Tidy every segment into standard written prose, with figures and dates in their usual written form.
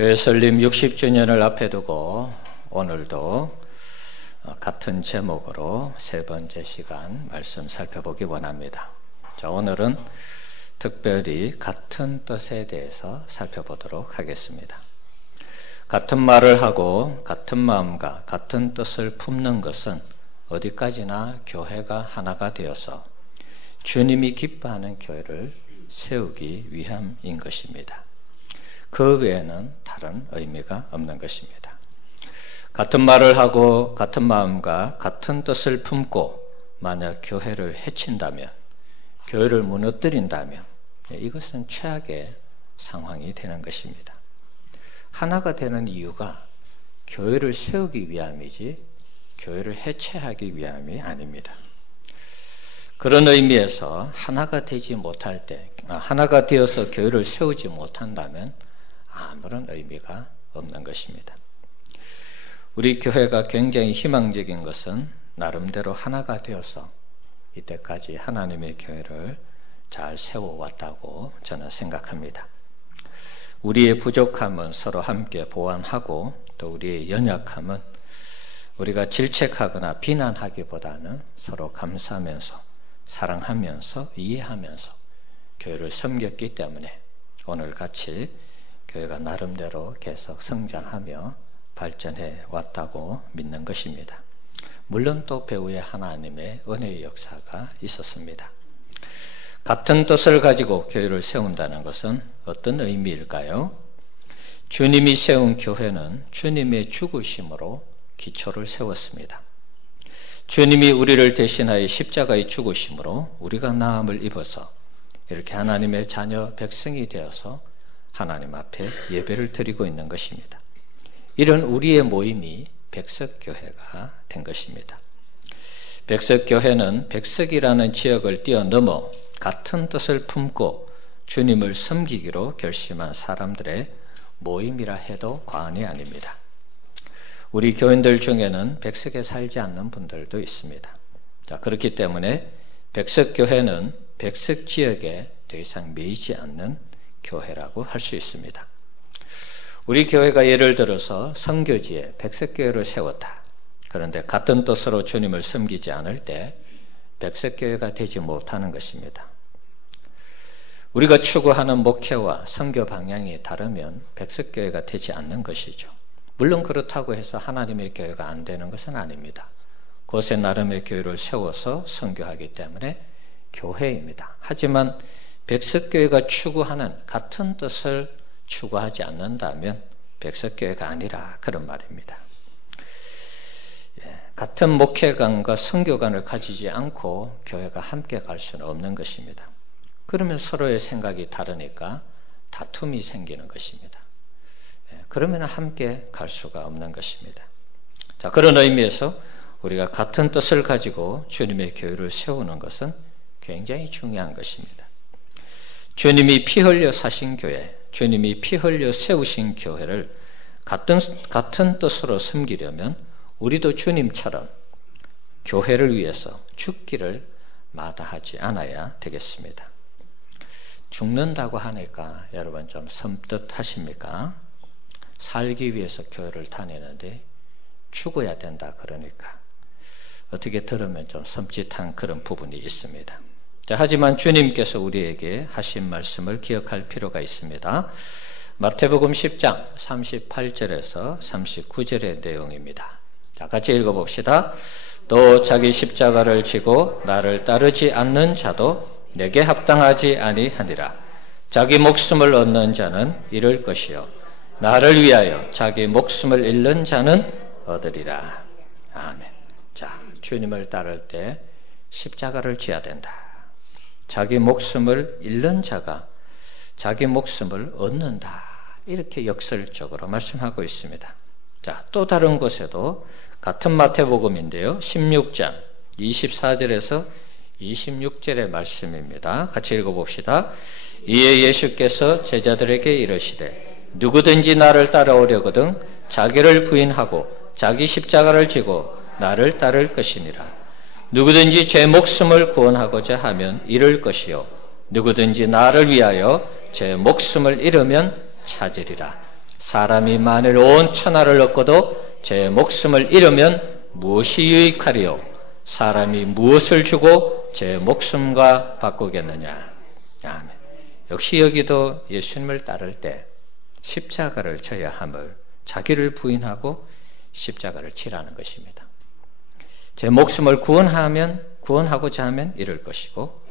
교회 설립 60주년을 앞에 두고 오늘도 같은 제목으로 세 번째 시간 말씀 살펴보기 원합니다. 자, 오늘은 특별히 같은 뜻에 대해서 살펴보도록 하겠습니다. 같은 말을 하고 같은 마음과 같은 뜻을 품는 것은 어디까지나 교회가 하나가 되어서 주님이 기뻐하는 교회를 세우기 위함인 것입니다. 그 외에는 다른 의미가 없는 것입니다. 같은 말을 하고 같은 마음과 같은 뜻을 품고 만약 교회를 해친다면, 교회를 무너뜨린다면 이것은 최악의 상황이 되는 것입니다. 하나가 되는 이유가 교회를 세우기 위함이지 교회를 해체하기 위함이 아닙니다. 그런 의미에서 하나가 되지 못할 때, 하나가 되어서 교회를 세우지 못한다면 아무런 의미가 없는 것입니다. 우리 교회가 굉장히 희망적인 것은 나름대로 하나가 되어서 이때까지 하나님의 교회를 잘 세워왔다고 저는 생각합니다. 우리의 부족함은 서로 함께 보완하고 또 우리의 연약함은 우리가 질책하거나 비난하기보다는 서로 감사하면서 사랑하면서 이해하면서 교회를 섬겼기 때문에 오늘같이 교회가 나름대로 계속 성장하며 발전해 왔다고 믿는 것입니다. 물론 또 배후에 하나님의 은혜의 역사가 있었습니다. 같은 뜻을 가지고 교회를 세운다는 것은 어떤 의미일까요? 주님이 세운 교회는 주님의 죽으심으로 기초를 세웠습니다. 주님이 우리를 대신하여 십자가의 죽으심으로 우리가 나음을 입어서 이렇게 하나님의 자녀 백성이 되어서 하나님 앞에 예배를 드리고 있는 것입니다. 이런 우리의 모임이 백석교회가 된 것입니다. 백석교회는 백석이라는 지역을 뛰어넘어 같은 뜻을 품고 주님을 섬기기로 결심한 사람들의 모임이라 해도 과언이 아닙니다. 우리 교인들 중에는 백석에 살지 않는 분들도 있습니다. 자, 그렇기 때문에 백석교회는 백석 지역에 더 이상 매이지 않는 교회라고 할 수 있습니다. 우리 교회가 예를 들어서 선교지에 백석교회를 세웠다. 그런데 같은 뜻으로 주님을 섬기지 않을 때 백석교회가 되지 못하는 것입니다. 우리가 추구하는 목표와 선교 방향이 다르면 백석교회가 되지 않는 것이죠. 물론 그렇다고 해서 하나님의 교회가 안 되는 것은 아닙니다. 곳에 나름의 교회를 세워서 선교하기 때문에 교회입니다. 하지만 백석교회가 추구하는 같은 뜻을 추구하지 않는다면 백석교회가 아니라 그런 말입니다. 같은 목회관과 선교관을 가지지 않고 교회가 함께 갈 수는 없는 것입니다. 그러면 서로의 생각이 다르니까 다툼이 생기는 것입니다. 그러면 함께 갈 수가 없는 것입니다. 자, 그런 의미에서 우리가 같은 뜻을 가지고 주님의 교회를 세우는 것은 굉장히 중요한 것입니다. 주님이 피 흘려 사신 교회, 주님이 피 흘려 세우신 교회를 같은 뜻으로 섬기려면 우리도 주님처럼 교회를 위해서 죽기를 마다하지 않아야 되겠습니다. 죽는다고 하니까 여러분 좀 섬뜩하십니까? 살기 위해서 교회를 다니는데 죽어야 된다 그러니까 어떻게 들으면 좀 섬찟한 그런 부분이 있습니다. 자, 하지만 주님께서 우리에게 하신 말씀을 기억할 필요가 있습니다. 마태복음 10장 38절에서 39절의 내용입니다. 자, 같이 읽어봅시다. 또 자기 십자가를 지고 나를 따르지 않는 자도 내게 합당하지 아니하니라. 자기 목숨을 얻는 자는 잃을 것이요 나를 위하여 자기 목숨을 잃는 자는 얻으리라. 아멘. 자, 주님을 따를 때 십자가를 지어야 된다. 자기 목숨을 잃는 자가 자기 목숨을 얻는다. 이렇게 역설적으로 말씀하고 있습니다. 자, 또 다른 곳에도 같은 마태복음인데요. 16장 24절에서 26절의 말씀입니다. 같이 읽어봅시다. 이에 예수께서 제자들에게 이르시되 누구든지 나를 따라오려거든 자기를 부인하고 자기 십자가를 지고 나를 따를 것이니라. 누구든지 제 목숨을 구원하고자 하면 잃을 것이요 누구든지 나를 위하여 제 목숨을 잃으면 찾으리라. 사람이 만일 온 천하를 얻고도 제 목숨을 잃으면 무엇이 유익하리요? 사람이 무엇을 주고 제 목숨과 바꾸겠느냐? 아멘. 역시 여기도 예수님을 따를 때 십자가를 져야 함을 자기를 부인하고 십자가를 지라는 것입니다. 제 목숨을 구원하고자 하면 잃을 것이고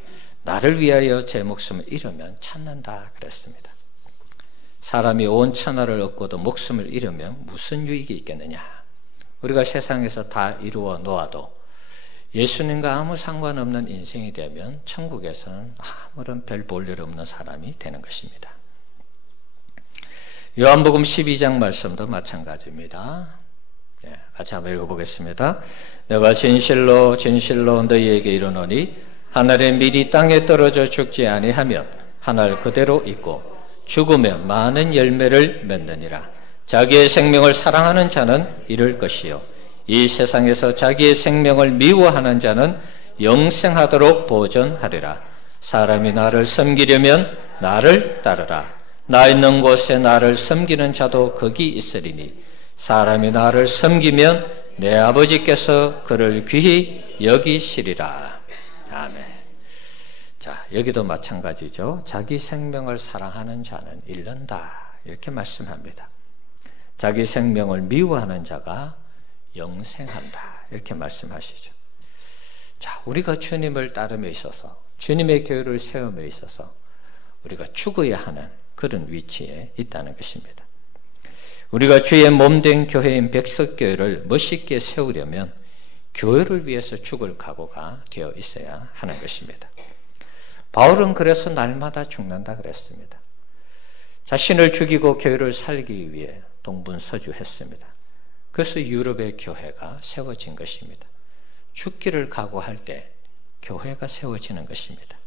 나를 위하여 제 목숨을 잃으면 찾는다 그랬습니다. 사람이 온 천하를 얻고도 목숨을 잃으면 무슨 유익이 있겠느냐? 우리가 세상에서 다 이루어 놓아도 예수님과 아무 상관없는 인생이 되면 천국에서는 아무런 별 볼 일 없는 사람이 되는 것입니다. 요한복음 12장 말씀도 마찬가지입니다. 같이 한번 읽어보겠습니다. 내가 진실로 진실로 너희에게 이르노니 하늘의 밀이 땅에 떨어져 죽지 아니하면 하늘 그대로 있고 죽으면 많은 열매를 맺느니라. 자기의 생명을 사랑하는 자는 잃을 것이요 이 세상에서 자기의 생명을 미워하는 자는 영생하도록 보존하리라. 사람이 나를 섬기려면 나를 따르라. 나 있는 곳에 나를 섬기는 자도 거기 있으리니 사람이 나를 섬기면 내 아버지께서 그를 귀히 여기시리라. 아멘. 자, 여기도 마찬가지죠. 자기 생명을 사랑하는 자는 잃는다 이렇게 말씀합니다. 자기 생명을 미워하는 자가 영생한다 이렇게 말씀하시죠. 자, 우리가 주님을 따름에 있어서 주님의 교회를 세움에 있어서 우리가 죽어야 하는 그런 위치에 있다는 것입니다. 우리가 주의 몸된 교회인 백석교회를 멋있게 세우려면 교회를 위해서 죽을 각오가 되어 있어야 하는 것입니다. 바울은 그래서 날마다 죽는다 그랬습니다. 자신을 죽이고 교회를 살기 위해 동분서주했습니다. 그래서 유럽의 교회가 세워진 것입니다. 죽기를 각오할 때 교회가 세워지는 것입니다.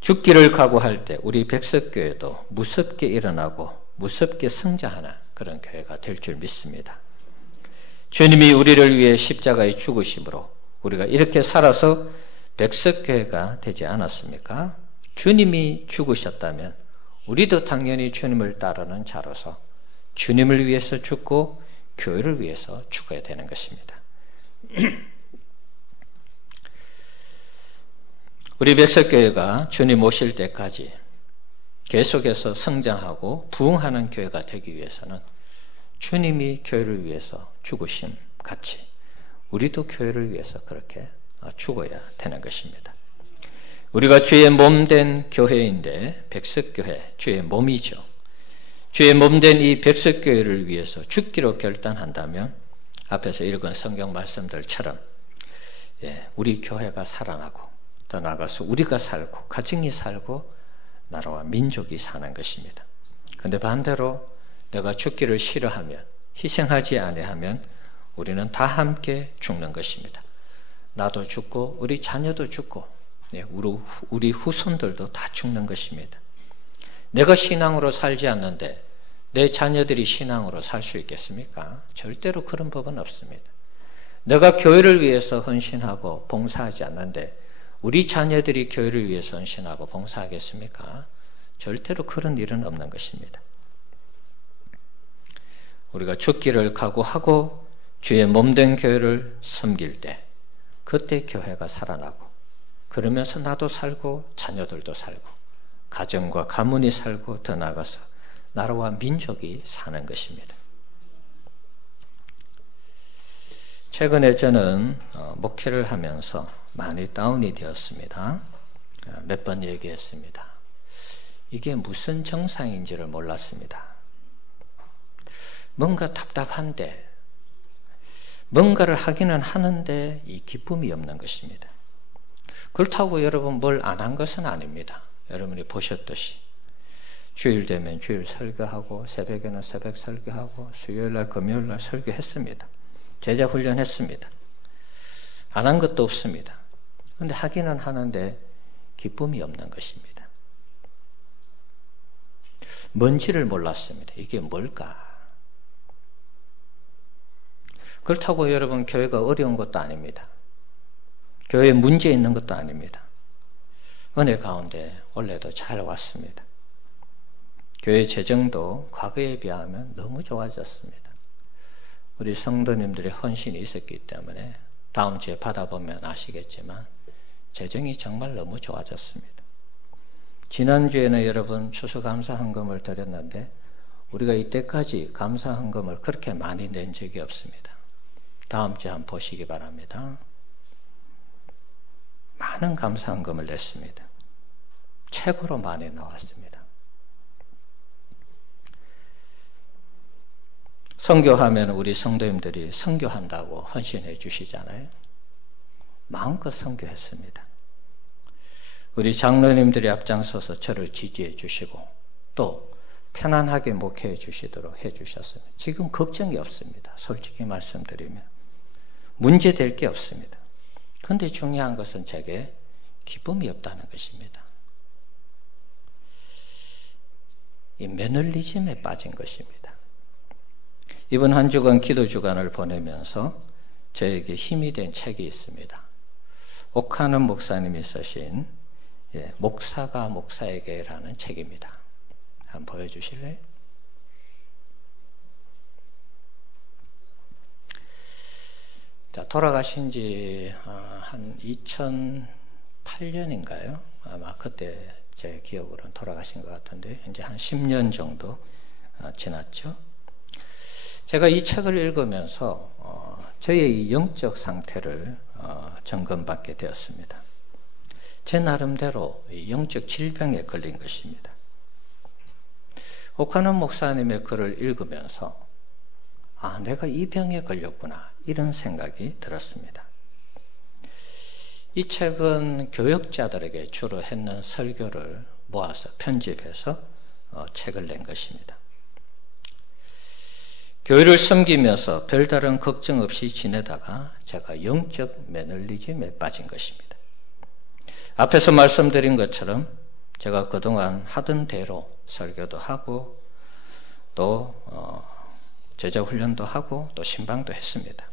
죽기를 각오할 때 우리 백석교회도 무섭게 일어나고 무섭게 성장하는 그런 교회가 될 줄 믿습니다. 주님이 우리를 위해 십자가에 죽으심으로 우리가 이렇게 살아서 백석교회가 되지 않았습니까? 주님이 죽으셨다면 우리도 당연히 주님을 따르는 자로서 주님을 위해서 죽고 교회를 위해서 죽어야 되는 것입니다. 우리 백석교회가 주님 오실 때까지 계속해서 성장하고 부흥하는 교회가 되기 위해서는 주님이 교회를 위해서 죽으심 같이 우리도 교회를 위해서 그렇게 죽어야 되는 것입니다. 우리가 주의 몸된 교회인데 백석교회, 주의 몸이죠. 주의 몸된 이 백석교회를 위해서 죽기로 결단한다면 앞에서 읽은 성경 말씀들처럼 우리 교회가 살아나고 더 나아가서 우리가 살고 가정이 살고 나라와 민족이 사는 것입니다. 그런데 반대로 내가 죽기를 싫어하면 희생하지 아니하면 우리는 다 함께 죽는 것입니다. 나도 죽고 우리 자녀도 죽고 우리 후손들도 다 죽는 것입니다. 내가 신앙으로 살지 않는데 내 자녀들이 신앙으로 살 수 있겠습니까? 절대로 그런 법은 없습니다. 내가 교회를 위해서 헌신하고 봉사하지 않는데 우리 자녀들이 교회를 위해서 헌신하고 봉사하겠습니까? 절대로 그런 일은 없는 것입니다. 우리가 죽기를 각오하고 주의 몸된 교회를 섬길 때 그때 교회가 살아나고 그러면서 나도 살고 자녀들도 살고 가정과 가문이 살고 더 나아가서 나라와 민족이 사는 것입니다. 최근에 저는 목회를 하면서 많이 다운이 되었습니다. 몇 번 얘기했습니다. 이게 무슨 정상인지를 몰랐습니다. 뭔가 답답한데 뭔가를 하기는 하는데 이 기쁨이 없는 것입니다. 그렇다고 여러분 뭘 안 한 것은 아닙니다. 여러분이 보셨듯이 주일 되면 주일 설교하고 새벽에는 새벽 설교하고 수요일날 금요일날 설교했습니다. 제자 훈련했습니다. 안 한 것도 없습니다. 그런데 하기는 하는데 기쁨이 없는 것입니다. 뭔지를 몰랐습니다. 이게 뭘까? 그렇다고 여러분 교회가 어려운 것도 아닙니다. 교회에 문제 있는 것도 아닙니다. 은혜 가운데 원래도 잘 왔습니다. 교회 재정도 과거에 비하면 너무 좋아졌습니다. 우리 성도님들의 헌신이 있었기 때문에 다음 주에 받아보면 아시겠지만 재정이 정말 너무 좋아졌습니다. 지난주에는 여러분 추수감사헌금을 드렸는데 우리가 이때까지 감사헌금을 그렇게 많이 낸 적이 없습니다. 다음 주에 한번 보시기 바랍니다. 많은 감사헌금을 냈습니다. 최고로 많이 나왔습니다. 선교하면 우리 성도님들이 선교한다고 헌신해 주시잖아요. 마음껏 선교했습니다. 우리 장로님들이 앞장서서 저를 지지해 주시고 또 편안하게 목회해 주시도록 해 주셨습니다. 지금 걱정이 없습니다. 솔직히 말씀드리면 문제될 게 없습니다. 그런데 중요한 것은 제게 기쁨이 없다는 것입니다. 이 매너리즘에 빠진 것입니다. 이번 한 주간 기도 주간을 보내면서 저에게 힘이 된 책이 있습니다. 옥하는 목사님이 쓰신 목사가 목사에게라는 책입니다. 한번 보여주실래요? 자, 돌아가신 지 한 2008년인가요? 아마 그때 제 기억으로는 돌아가신 것 같은데 이제 한 10년 정도 지났죠. 제가 이 책을 읽으면서 저의 영적 상태를 점검받게 되었습니다. 제 나름대로 영적 질병에 걸린 것입니다. 옥하는 목사님의 글을 읽으면서 내가 이 병에 걸렸구나 이런 생각이 들었습니다. 이 책은 교역자들에게 주로 했는 설교를 모아서 편집해서 책을 낸 것입니다. 교회를 섬기면서 별다른 걱정 없이 지내다가 제가 영적 매너리즘에 빠진 것입니다. 앞에서 말씀드린 것처럼 제가 그동안 하던 대로 설교도 하고 또 제자 훈련도 하고 또 신방도 했습니다.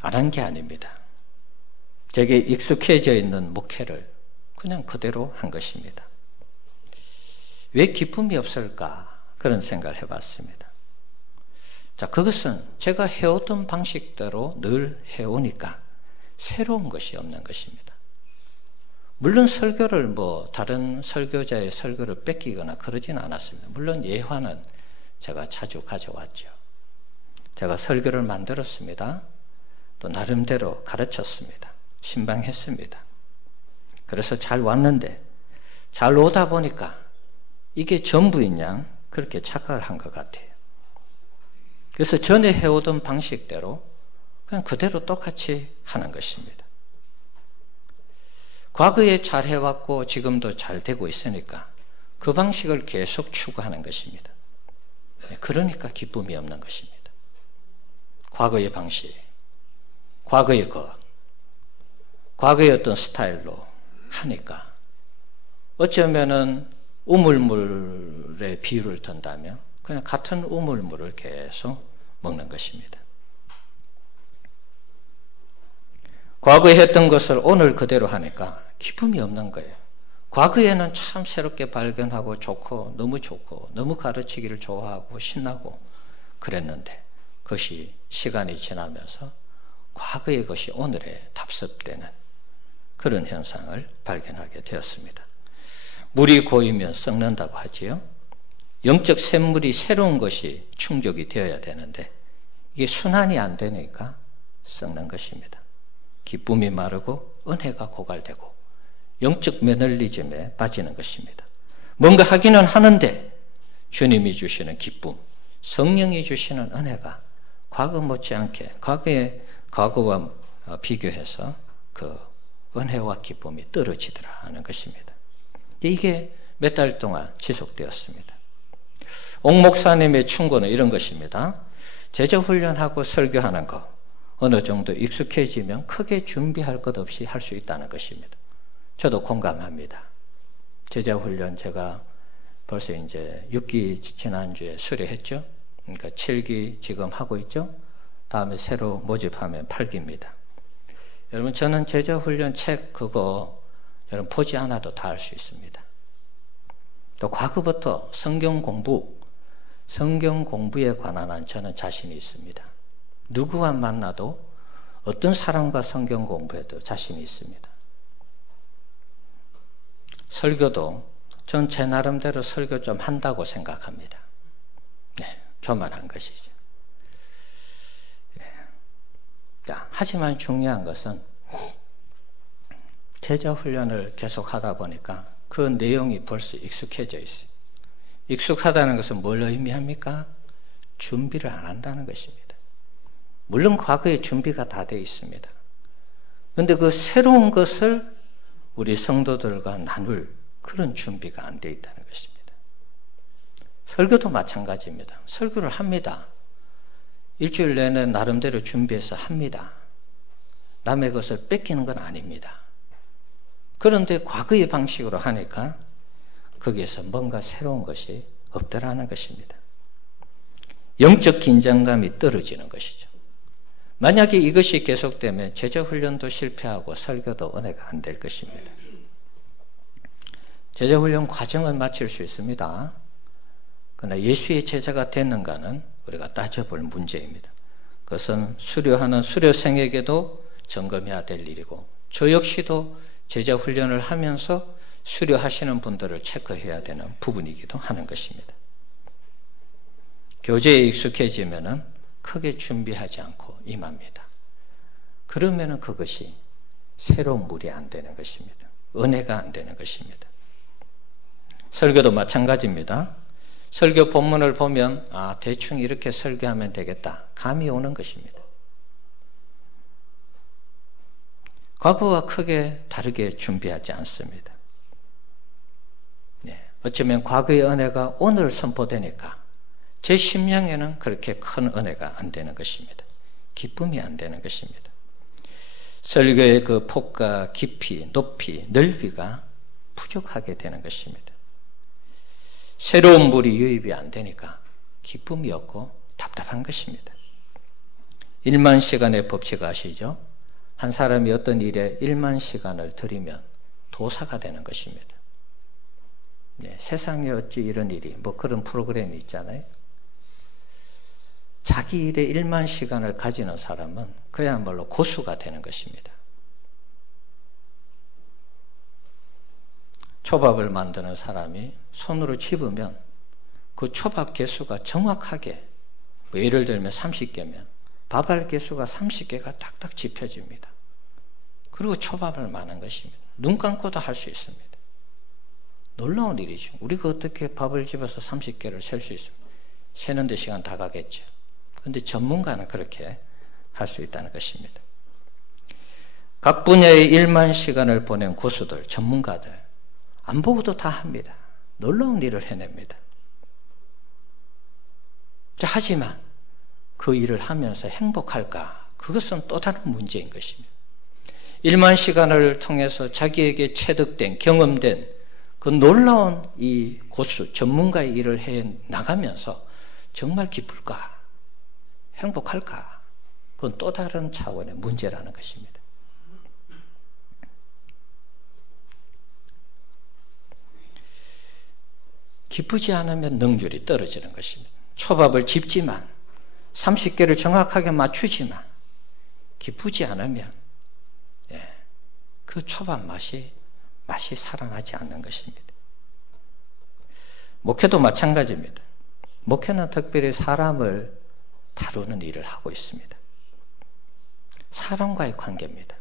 안 한 게 아닙니다. 제게 익숙해져 있는 목회를 그냥 그대로 한 것입니다. 왜 기쁨이 없을까? 그런 생각을 해봤습니다. 자, 그것은 제가 해오던 방식대로 늘 해오니까 새로운 것이 없는 것입니다. 물론 설교를 다른 설교자의 설교를 뺏기거나 그러진 않았습니다. 물론 예화는 제가 자주 가져왔죠. 제가 설교를 만들었습니다. 또 나름대로 가르쳤습니다. 신방했습니다. 그래서 잘 왔는데 잘 오다 보니까 이게 전부인 양 그렇게 착각을 한 것 같아요. 그래서 전에 해오던 방식대로 그냥 그대로 똑같이 하는 것입니다. 과거에 잘 해왔고 지금도 잘 되고 있으니까 그 방식을 계속 추구하는 것입니다. 그러니까 기쁨이 없는 것입니다. 과거의 방식, 과거의 과거의 어떤 스타일로 하니까 어쩌면은 우물물의 비유를 든다면 그냥 같은 우물물을 계속 먹는 것입니다. 과거에 했던 것을 오늘 그대로 하니까 기쁨이 없는 거예요. 과거에는 참 새롭게 발견하고 좋고 너무 가르치기를 좋아하고 신나고 그랬는데 그것이 시간이 지나면서 과거의 것이 오늘에 답습되는 그런 현상을 발견하게 되었습니다. 물이 고이면 썩는다고 하지요. 영적 샘물이 새로운 것이 충족이 되어야 되는데 이게 순환이 안 되니까 썩는 것입니다. 기쁨이 마르고 은혜가 고갈되고 영적 매너리즘에 빠지는 것입니다. 뭔가 하기는 하는데 주님이 주시는 기쁨, 성령이 주시는 은혜가 과거 못지않게 과거와 비교해서 그 은혜와 기쁨이 떨어지더라 하는 것입니다. 이게 몇 달 동안 지속되었습니다. 옥 목사님의 충고는 이런 것입니다. 제자 훈련하고 설교하는 것 어느 정도 익숙해지면 크게 준비할 것 없이 할 수 있다는 것입니다. 저도 공감합니다. 제자 훈련 제가 벌써 이제 6기 지난주에 수료했죠. 그러니까 7기 지금 하고 있죠. 다음에 새로 모집하면 8기입니다. 여러분 저는 제자 훈련 책 그거 여러분 보지 않아도 다 할 수 있습니다. 또 과거부터 성경 공부에 관한 한 저는 자신이 있습니다. 누구와 만나도 어떤 사람과 성경 공부에도 자신이 있습니다. 설교도 전 제 나름대로 설교 좀 한다고 생각합니다. 네, 교만한 것이죠. 네. 자, 하지만 중요한 것은 제자 훈련을 계속 하다 보니까 그 내용이 벌써 익숙해져 있어요. 익숙하다는 것은 뭘 의미합니까? 준비를 안 한다는 것입니다. 물론 과거에 준비가 다 되어 있습니다. 그런데 그 새로운 것을 우리 성도들과 나눌 그런 준비가 안 되어 있다는 것입니다. 설교도 마찬가지입니다. 설교를 합니다. 일주일 내내 나름대로 준비해서 합니다. 남의 것을 뺏기는 건 아닙니다. 그런데 과거의 방식으로 하니까 거기에서 뭔가 새로운 것이 없더라는 것입니다. 영적 긴장감이 떨어지는 것이죠. 만약에 이것이 계속되면 제자훈련도 실패하고 설교도 은혜가 안 될 것입니다. 제자훈련 과정은 마칠 수 있습니다. 그러나 예수의 제자가 됐는가는 우리가 따져볼 문제입니다. 그것은 수료하는 수료생에게도 점검해야 될 일이고 저 역시도 제자훈련을 하면서 수료하시는 분들을 체크해야 되는 부분이기도 하는 것입니다. 교제에 익숙해지면 크게 준비하지 않고 임합니다. 그러면 그것이 새로운 물이 안 되는 것입니다. 은혜가 안 되는 것입니다. 설교도 마찬가지입니다. 설교 본문을 보면 대충 이렇게 설교하면 되겠다. 감이 오는 것입니다. 과거와 크게 다르게 준비하지 않습니다. 네. 어쩌면 과거의 은혜가 오늘 선포되니까 제 심령에는 그렇게 큰 은혜가 안 되는 것입니다. 기쁨이 안 되는 것입니다. 설교의 그 폭과 깊이, 높이, 넓이가 부족하게 되는 것입니다. 새로운 물이 유입이 안 되니까 기쁨이 없고 답답한 것입니다. 1만 시간의 법칙 아시죠? 한 사람이 어떤 일에 1만 시간을 들이면 도사가 되는 것입니다. 네, 세상에 어찌 이런 일이 그런 프로그램이 있잖아요. 자기 일에 1만 시간을 가지는 사람은 그야말로 고수가 되는 것입니다. 초밥을 만드는 사람이 손으로 집으면 그 초밥 개수가 정확하게 예를 들면 30개면 밥알 개수가 30개가 딱딱 집혀집니다. 그리고 초밥을 마는 것입니다. 눈 감고도 할 수 있습니다. 놀라운 일이죠. 우리가 어떻게 밥을 집어서 30개를 셀 수 있습니까? 세는데 시간 다 가겠죠. 그런데 전문가는 그렇게 할 수 있다는 것입니다. 각 분야의 1만 시간을 보낸 고수들, 전문가들 안 보고도 다 합니다. 놀라운 일을 해냅니다. 하지만 그 일을 하면서 행복할까? 그것은 또 다른 문제인 것입니다. 1만 시간을 통해서 자기에게 체득된, 경험된 그 놀라운 이 고수, 전문가의 일을 해 나가면서 정말 기쁠까? 행복할까? 그건 또 다른 차원의 문제라는 것입니다. 기쁘지 않으면 능률이 떨어지는 것입니다. 초밥을 집지만 30개를 정확하게 맞추지만 기쁘지 않으면 그 초밥 맛이 살아나지 않는 것입니다. 목회도 마찬가지입니다. 목회는 특별히 사람을 다루는 일을 하고 있습니다. 사람과의 관계입니다.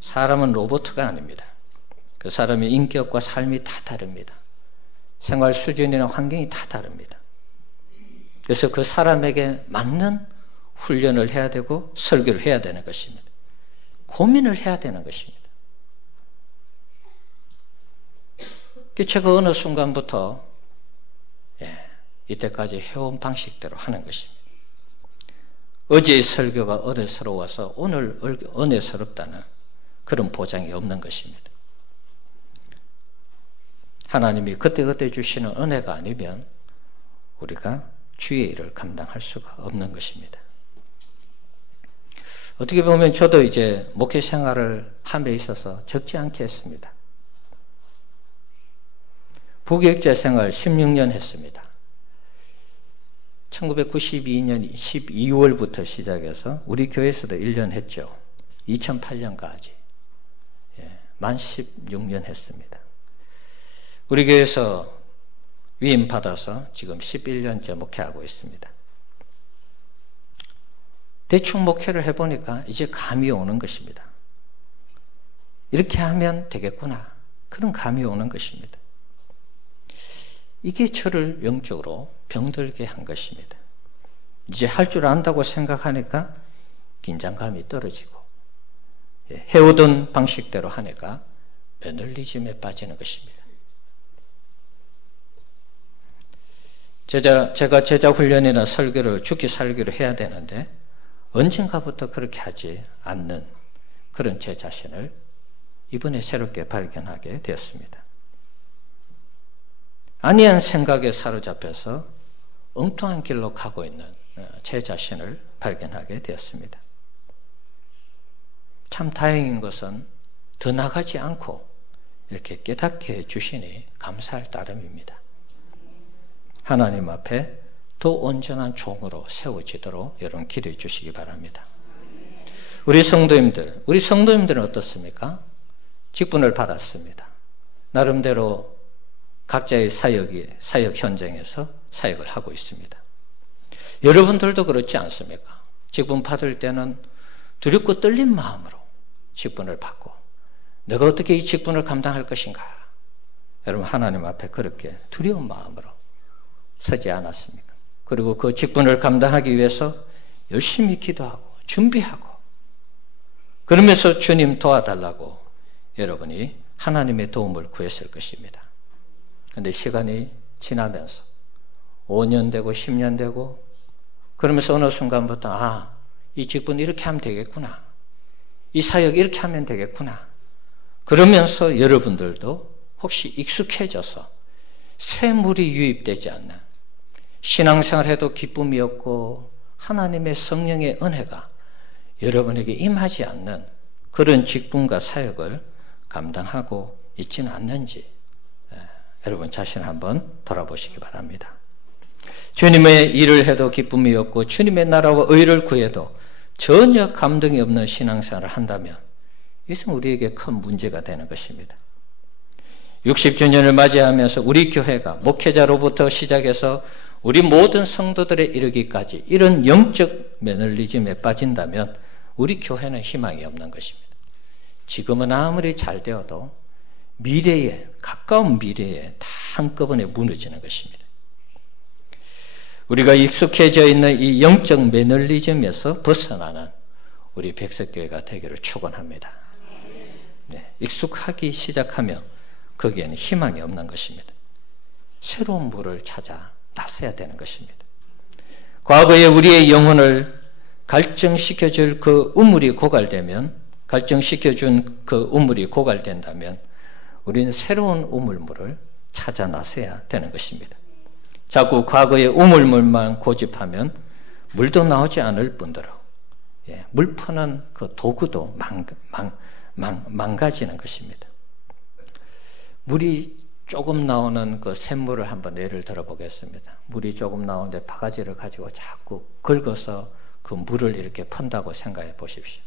사람은 로봇가 아닙니다. 그 사람의 인격과 삶이 다 다릅니다. 생활 수준이나 환경이 다 다릅니다. 그래서 그 사람에게 맞는 훈련을 해야 되고 설교를 해야 되는 것입니다. 고민을 해야 되는 것입니다. 제가 어느 순간부터 이때까지 해온 방식대로 하는 것입니다. 어제의 설교가 은혜스러워서 오늘 은혜스럽다는 그런 보장이 없는 것입니다. 하나님이 그때그때 주시는 은혜가 아니면 우리가 주의 일을 감당할 수가 없는 것입니다. 어떻게 보면 저도 이제 목회 생활을 함에 있어서 적지 않게 했습니다. 부교육자 생활 16년 했습니다. 1992년 12월부터 시작해서 우리 교회에서도 1년 했죠. 2008년까지 만 16년 했습니다. 우리 교회에서 위임 받아서 지금 11년째 목회하고 있습니다. 대충 목회를 해보니까 이제 감이 오는 것입니다. 이렇게 하면 되겠구나, 그런 감이 오는 것입니다. 이게 저를 영적으로 병들게 한 것입니다. 이제 할 줄 안다고 생각하니까 긴장감이 떨어지고, 해오던 방식대로 하니까 매너리즘에 빠지는 것입니다. 제가 제자 훈련이나 설교를 죽기 살기로 해야 되는데 언젠가부터 그렇게 하지 않는 그런 제 자신을 이번에 새롭게 발견하게 되었습니다. 아니한 생각에 사로잡혀서 엉뚱한 길로 가고 있는 제 자신을 발견하게 되었습니다. 참 다행인 것은 더 나가지 않고 이렇게 깨닫게 해주시니 감사할 따름입니다. 하나님 앞에 더 온전한 종으로 세워지도록 여러분 기도해 주시기 바랍니다. 우리 성도님들은 어떻습니까? 직분을 받았습니다. 나름대로 각자의 사역 현장에서 사역을 하고 있습니다. 여러분들도 그렇지 않습니까? 직분 받을 때는 두렵고 떨린 마음으로 직분을 받고 내가 어떻게 이 직분을 감당할 것인가? 여러분 하나님 앞에 그렇게 두려운 마음으로 서지 않았습니까? 그리고 그 직분을 감당하기 위해서 열심히 기도하고 준비하고 그러면서 주님 도와달라고 여러분이 하나님의 도움을 구했을 것입니다. 그런데 시간이 지나면서 5년 되고 10년 되고 그러면서 어느 순간부터 이 직분 이렇게 하면 되겠구나, 이 사역 이렇게 하면 되겠구나, 그러면서 여러분들도 혹시 익숙해져서 새 물이 유입되지 않는, 신앙생활 해도 기쁨이 없고 하나님의 성령의 은혜가 여러분에게 임하지 않는 그런 직분과 사역을 감당하고 있지는 않는지 여러분 자신 한번 돌아보시기 바랍니다. 주님의 일을 해도 기쁨이 없고 주님의 나라와 의를 구해도 전혀 감동이 없는 신앙생활을 한다면 이것은 우리에게 큰 문제가 되는 것입니다. 60주년을 맞이하면서 우리 교회가 목회자로부터 시작해서 우리 모든 성도들에 이르기까지 이런 영적 매너리즘에 빠진다면 우리 교회는 희망이 없는 것입니다. 지금은 아무리 잘 되어도 미래에, 가까운 미래에 다 한꺼번에 무너지는 것입니다. 우리가 익숙해져 있는 이 영적 매너리즘에서 벗어나는 우리 백석교회가 되기를 축원합니다. 익숙하기 시작하면 거기에는 희망이 없는 것입니다. 새로운 물을 찾아 나서야 되는 것입니다. 과거에 우리의 영혼을 갈증시켜줄 그 우물이 고갈되면, 갈증시켜준 그 우물이 고갈된다면 우리는 새로운 우물물을 찾아 나서야 되는 것입니다. 자꾸 과거의 우물물만 고집하면 물도 나오지 않을 뿐더러 물 푸는 그 도구도 망가지는 것입니다. 물이 조금 나오는 그 샘물을 한번 예를 들어 보겠습니다. 물이 조금 나오는데 바가지를 가지고 자꾸 긁어서 그 물을 이렇게 푼다고 생각해 보십시오.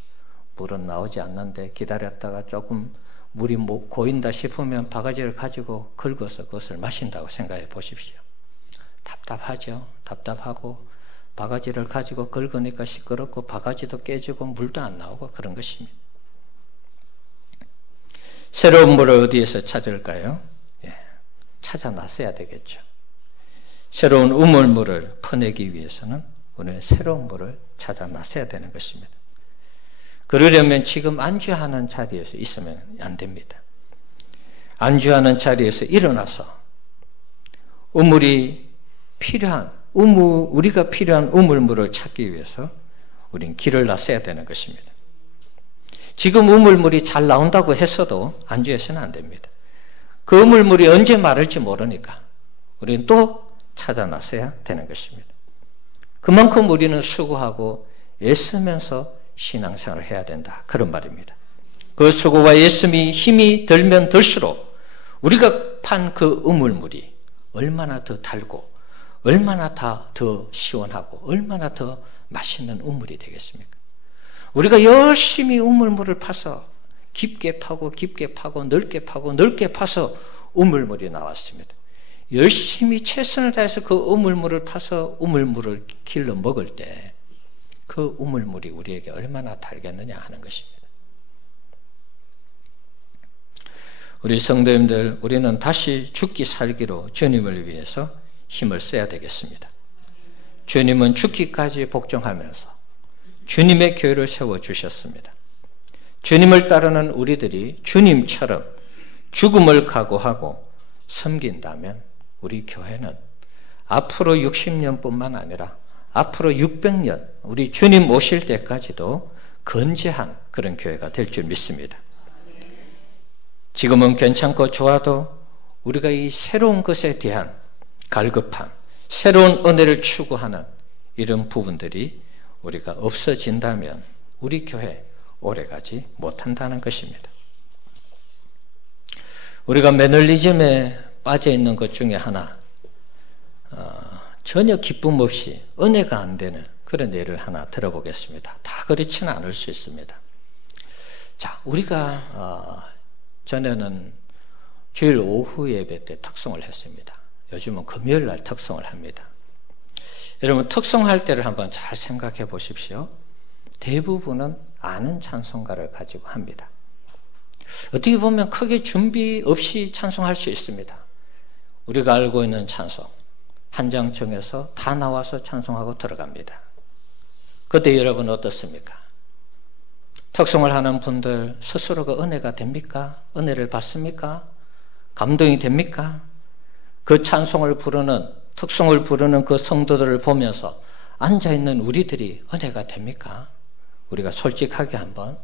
물은 나오지 않는데 기다렸다가 조금 물이 고인다 싶으면 바가지를 가지고 긁어서 그것을 마신다고 생각해 보십시오. 답답하죠. 답답하고 바가지를 가지고 긁으니까 시끄럽고 바가지도 깨지고 물도 안 나오고 그런 것입니다. 새로운 물을 어디에서 찾을까요? 찾아 나서야 되겠죠. 새로운 우물물을 퍼내기 위해서는 우리는 새로운 물을 찾아 나서야 되는 것입니다. 그러려면 지금 안주하는 자리에서 있으면 안 됩니다. 안주하는 자리에서 일어나서 우리가 필요한 우물물을 찾기 위해서 우린 길을 나서야 되는 것입니다. 지금 우물물이 잘 나온다고 했어도 안주해서는 안 됩니다. 그 우물물이 언제 마를지 모르니까 우리는 또 찾아 나서야 되는 것입니다. 그만큼 우리는 수고하고 애쓰면서 신앙생활을 해야 된다, 그런 말입니다. 그 수고와 애씀이 힘이 들면 들수록 우리가 급한 그 우물물이 얼마나 더 달고 얼마나 더 시원하고 얼마나 더 맛있는 우물이 되겠습니까? 우리가 열심히 우물물을 파서 깊게 파고 깊게 파고 넓게 파고 넓게 파서 우물물이 나왔습니다. 열심히 최선을 다해서 그 우물물을 파서 우물물을 길러 먹을 때 그 우물물이 우리에게 얼마나 달겠느냐 하는 것입니다. 우리 성도님들, 우리는 다시 죽기 살기로 주님을 위해서 힘을 써야 되겠습니다. 주님은 죽기까지 복종하면서 주님의 교회를 세워주셨습니다. 주님을 따르는 우리들이 주님처럼 죽음을 각오하고 섬긴다면 우리 교회는 앞으로 60년뿐만 아니라 앞으로 600년 우리 주님 오실 때까지도 건재한 그런 교회가 될 줄 믿습니다. 지금은 괜찮고 좋아도 우리가 이 새로운 것에 대한 갈급함, 새로운 은혜를 추구하는 이런 부분들이 우리가 없어진다면 우리 교회 오래가지 못한다는 것입니다. 우리가 매너리즘에 빠져 있는 것 중에 하나, 전혀 기쁨 없이 은혜가 안 되는 그런 예를 하나 들어보겠습니다. 다 그렇지는 않을 수 있습니다. 자, 우리가 전에는 주일 오후 예배 때 특송을 했습니다. 요즘은 금요일 날 특송을 합니다. 여러분, 특송할 때를 한번 잘 생각해 보십시오. 대부분은 아는 찬송가를 가지고 합니다. 어떻게 보면 크게 준비 없이 찬송할 수 있습니다. 우리가 알고 있는 찬송 한 장 정해서 다 나와서 찬송하고 들어갑니다. 그때 여러분 어떻습니까? 특송을 하는 분들 스스로가 은혜가 됩니까? 은혜를 받습니까? 감동이 됩니까? 그 찬송을 부르는, 특송을 부르는 그 성도들을 보면서 앉아있는 우리들이 은혜가 됩니까? 우리가 솔직하게 한번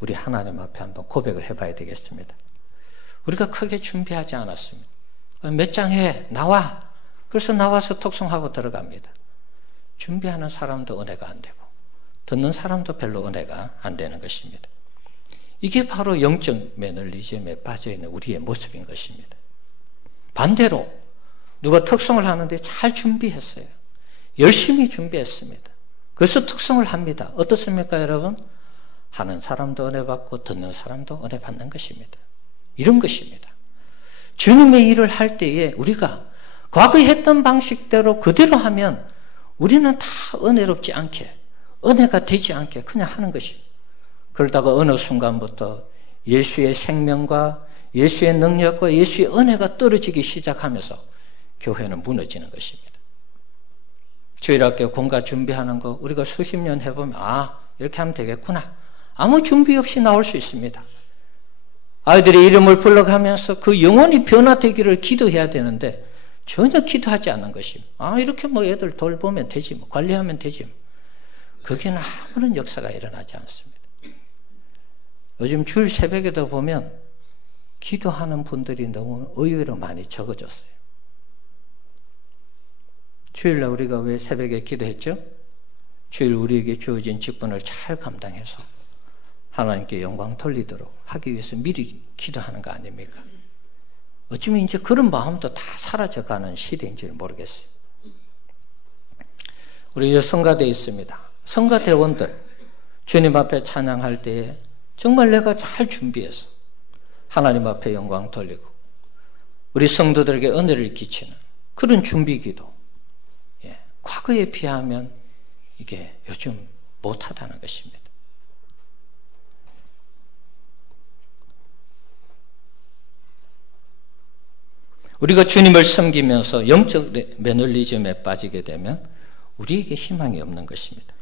우리 하나님 앞에 한번 고백을 해봐야 되겠습니다. 우리가 크게 준비하지 않았습니다. 몇 장 해, 나와. 그래서 나와서 특송하고 들어갑니다. 준비하는 사람도 은혜가 안 되고 듣는 사람도 별로 은혜가 안 되는 것입니다. 이게 바로 영적 매너리즘에 빠져있는 우리의 모습인 것입니다. 반대로 누가 특송을 하는데 잘 준비했어요. 열심히 준비했습니다. 그래서 특송을 합니다. 어떻습니까, 여러분? 하는 사람도 은혜 받고 듣는 사람도 은혜 받는 것입니다. 이런 것입니다. 주님의 일을 할 때에 우리가 과거에 했던 방식대로 그대로 하면 우리는 다 은혜롭지 않게, 은혜가 되지 않게 그냥 하는 것입니다. 그러다가 어느 순간부터 예수의 생명과 예수의 능력과 예수의 은혜가 떨어지기 시작하면서 교회는 무너지는 것입니다. 주일학교 공과 준비하는 거 우리가 수십 년 해보면 이렇게 하면 되겠구나. 아무 준비 없이 나올 수 있습니다. 아이들의 이름을 불러가면서 그 영혼이 변화되기를 기도해야 되는데 전혀 기도하지 않는 것입니다. 이렇게 애들 돌보면 되지, 관리하면 되지. 거기는 아무런 역사가 일어나지 않습니다. 요즘 주일 새벽에도 보면 기도하는 분들이 너무 의외로 많이 적어졌어요. 주일날 우리가 왜 새벽에 기도했죠? 주일 우리에게 주어진 직분을 잘 감당해서 하나님께 영광 돌리도록 하기 위해서 미리 기도하는 거 아닙니까? 어쩌면 이제 그런 마음도 다 사라져가는 시대인지를 모르겠어요. 우리 성가대에 있습니다. 성가대원들 주님 앞에 찬양할 때에 정말 내가 잘 준비해서 하나님 앞에 영광 돌리고 우리 성도들에게 은혜를 끼치는 그런 준비기도, 과거에 비하면 이게 요즘 못하다는 것입니다. 우리가 주님을 섬기면서 영적 매너리즘에 빠지게 되면 우리에게 희망이 없는 것입니다.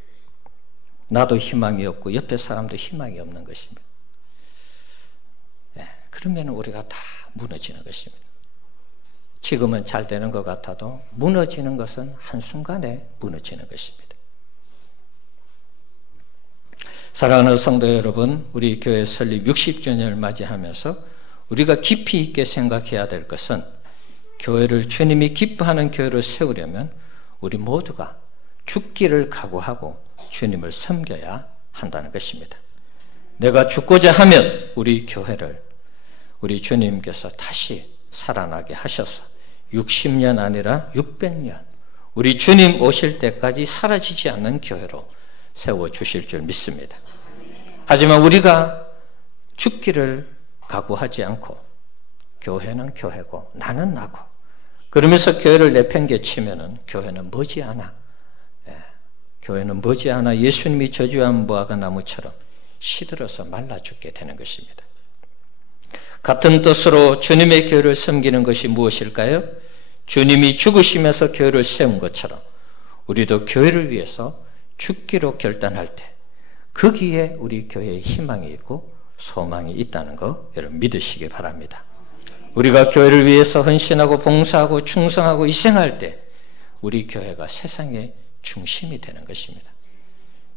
나도 희망이 없고 옆에 사람도 희망이 없는 것입니다. 그러면 우리가 다 무너지는 것입니다. 지금은 잘 되는 것 같아도 무너지는 것은 한순간에 무너지는 것입니다. 사랑하는 성도 여러분, 우리 교회 설립 60주년을 맞이하면서 우리가 깊이 있게 생각해야 될 것은 교회를 주님이 기뻐하는 교회로 세우려면 우리 모두가 죽기를 각오하고 주님을 섬겨야 한다는 것입니다. 내가 죽고자 하면 우리 교회를 우리 주님께서 다시 살아나게 하셔서 60년 아니라 600년 우리 주님 오실 때까지 사라지지 않는 교회로 세워주실 줄 믿습니다. 하지만 우리가 죽기를 각오하지 않고 교회는 교회고 나는 나고 그러면서 교회를 내팽개치면은 교회는 머지않아 예수님이 저주한 무화과 나무처럼 시들어서 말라 죽게 되는 것입니다. 같은 뜻으로 주님의 교회를 섬기는 것이 무엇일까요? 주님이 죽으시면서 교회를 세운 것처럼 우리도 교회를 위해서 죽기로 결단할 때 거기에 우리 교회에 희망이 있고 소망이 있다는 거 여러분 믿으시기 바랍니다. 우리가 교회를 위해서 헌신하고 봉사하고 충성하고 희생할 때 우리 교회가 세상의 중심이 되는 것입니다.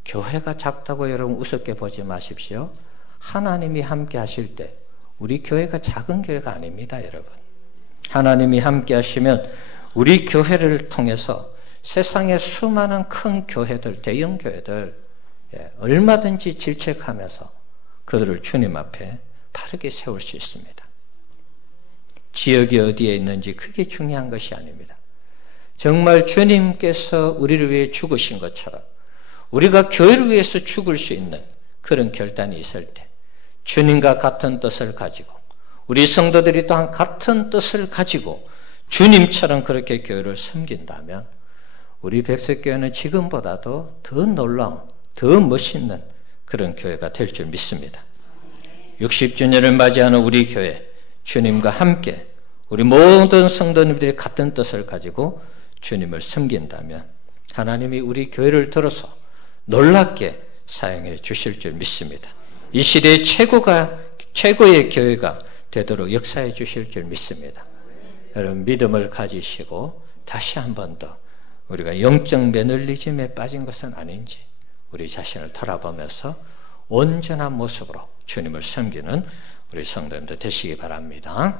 교회가 작다고 여러분 우습게 보지 마십시오. 하나님이 함께 하실 때 우리 교회가 작은 교회가 아닙니다, 여러분. 하나님이 함께 하시면 우리 교회를 통해서 세상의 수많은 큰 교회들, 대형 교회들 얼마든지 질책하면서 그들을 주님 앞에 바르게 세울 수 있습니다. 지역이 어디에 있는지 그게 중요한 것이 아닙니다. 정말 주님께서 우리를 위해 죽으신 것처럼 우리가 교회를 위해서 죽을 수 있는 그런 결단이 있을 때 주님과 같은 뜻을 가지고 우리 성도들이 또한 같은 뜻을 가지고 주님처럼 그렇게 교회를 섬긴다면 우리 백석교회는 지금보다도 더 놀라운, 더 멋있는 그런 교회가 될 줄 믿습니다. 60주년을 맞이하는 우리 교회, 주님과 함께 우리 모든 성도님들이 같은 뜻을 가지고 주님을 섬긴다면 하나님이 우리 교회를 들어서 놀랍게 사용해 주실 줄 믿습니다. 이 시대의 최고의 교회가 되도록 역사해 주실 줄 믿습니다. 여러분 믿음을 가지시고 다시 한 번 더 우리가 영적 매너리즘에 빠진 것은 아닌지 우리 자신을 돌아보면서 온전한 모습으로 주님을 섬기는 우리 성도님들 되시기 바랍니다.